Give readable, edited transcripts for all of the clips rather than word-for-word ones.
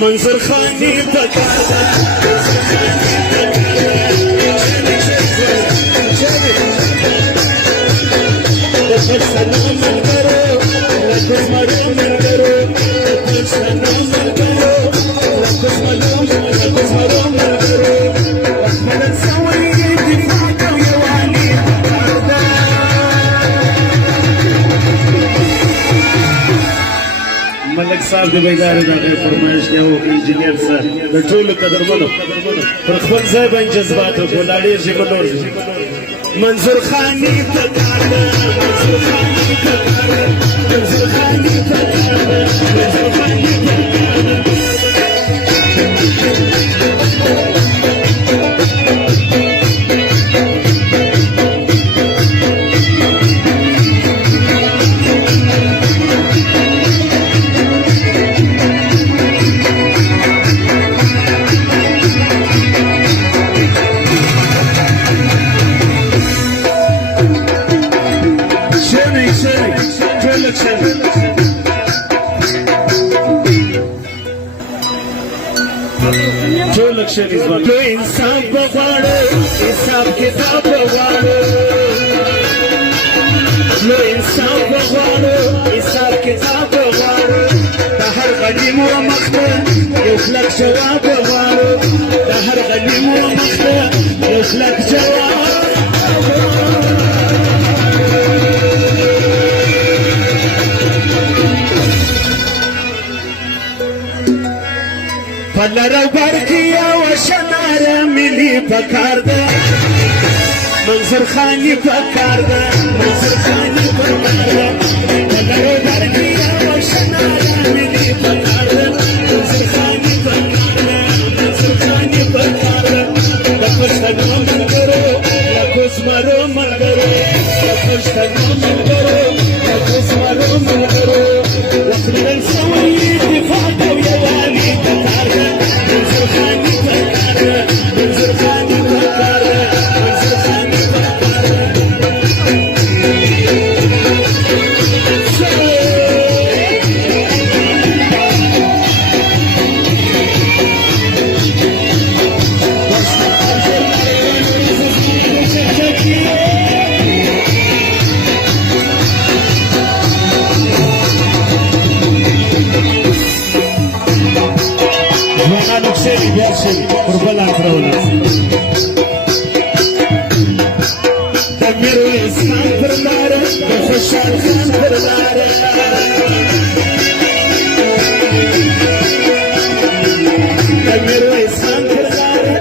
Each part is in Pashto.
منظور خانی پکار ده سلام ملګرو لکه زمرو ملګرو سلام ملګرو لکه زمرو ملګرو وخمنن سوی دفاع کو یوالي پکار ده ملک صاحب د بیدار دغه فرمایش دی او انجینیر صاحب د ټولو قدرمنو پر خپل ځای باندې جذبات او ګلاړي شي په نور منظور خانی پکار ده منظور خانی پکار ده منظور خانی پکار ده منظور خانی پکار ده تو انصاف بغواړو حساب کتاب بغواړو نو انصاف بغواړو حساب کتاب بغواړو د هر غلیم و مخته یو کلک جواب بغواړو د هر غلیم و مخته یو کلک جواب پلرو برکیا و شناره ملی پکار ده منظور خانی پکار ده منظور خانی پکار ده پلرو برکیا و شناره ملی پکار ده منظور خانی پکار ده منظور خانی پکار ده لکشتنو ملګرو لکو زمرو ملګرو لکشتنو ملګرو لکو زمرو ملګرو وخمنن سوی دفاع کو یوالي پکار ده منظور خانی پکار ده منظور خانی پکار ده منظور خانی پکار ده قربان اکرولا د میرویس خان پر لاره د خوشحال خان پر لاره د میرویس خان پر لاره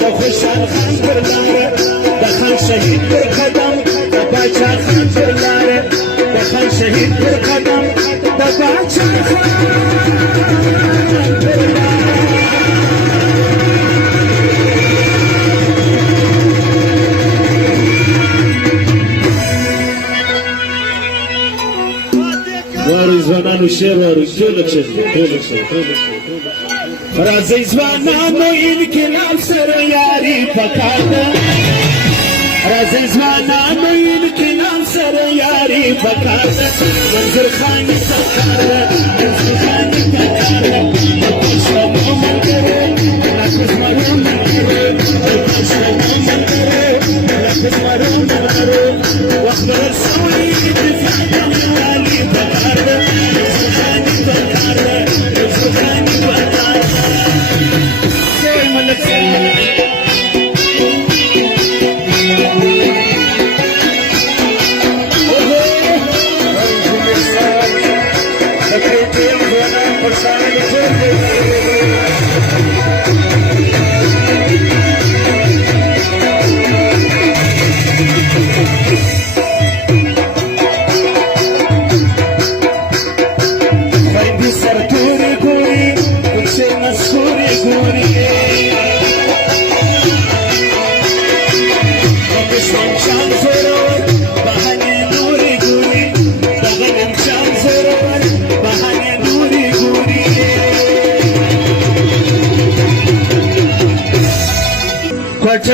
د خوشحال خان پر لاره د خان شهید پر قدم د باچا خان پر لاره د خان شهید پر قدم د باچا خان پر لاره ځوانانو شعر وارو ټولک شعر راځئ ځوانانو انقلاب سره یاري پکار ده راځئ ځوانانو انقلاب سره یاري پکار ده منظور خانی پکار ده منظور خانی پکار ده لکشتنو ملګرو لکو زمرو ملګرو لکشتنو ملګرو لکو زمرو ملګرو وخمنن سوی دفاع کو یوالي پکار ده منظور خانی پکار ده منظور خانی پکار ده سوی ملک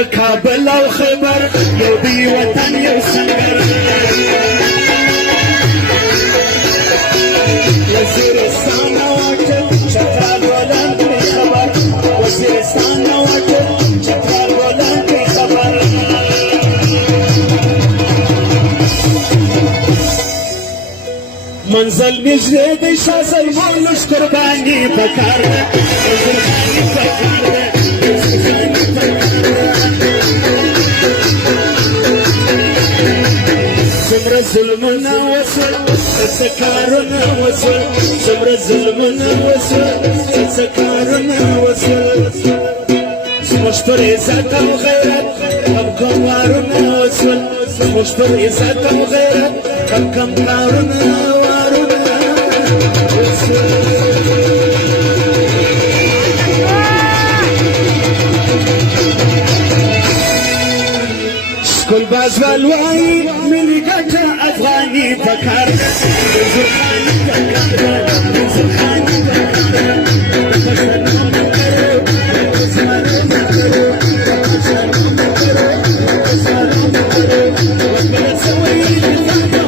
کابل او خیبر یو دی وطن یو سنگر وزیرستان او چترال منزل نږدې دی شاه سلمان لښکر باندې پکار ده منظور خاني پکار ده منظور خاني پکار ده څومره ظلمونه وسول څه کارونه وسول څومره ظلمونه وسول څه کارونه وسول زموږ پر عزت او غیرت کم کارونه وسول زموږ پر عزت او غیرت کم کارونه شکل بازوال وایي ملي ګټه افغاني پکار ده منظور خاني پکار ده منظور خاني پکار ده Let's go.